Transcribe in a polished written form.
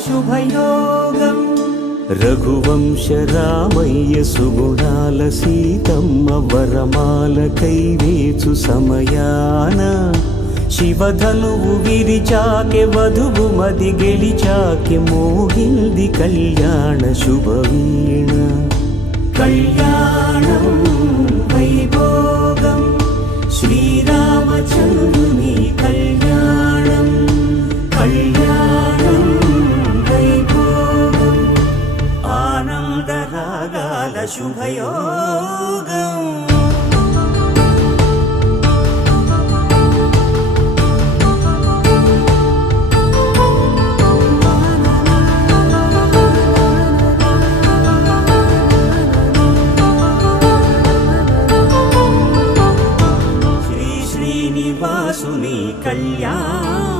శుభయోగం రఘువంశ రామయ్య సుగుణాల సీతమ్మ వరమాల కైవేచు సమయాన శివధనువు విరిచాకె వధువు మది గెలిచాకె మోగింది కళ్యాణ శుభవీణ కళ్యాణం వైభోగం శ్రీరామచంద్రుని కళ్యాణం కళ్యాణం వైభోగం ఆనందరాగాల శుభయోగం శ్రీనివాసుని కళ్యాణం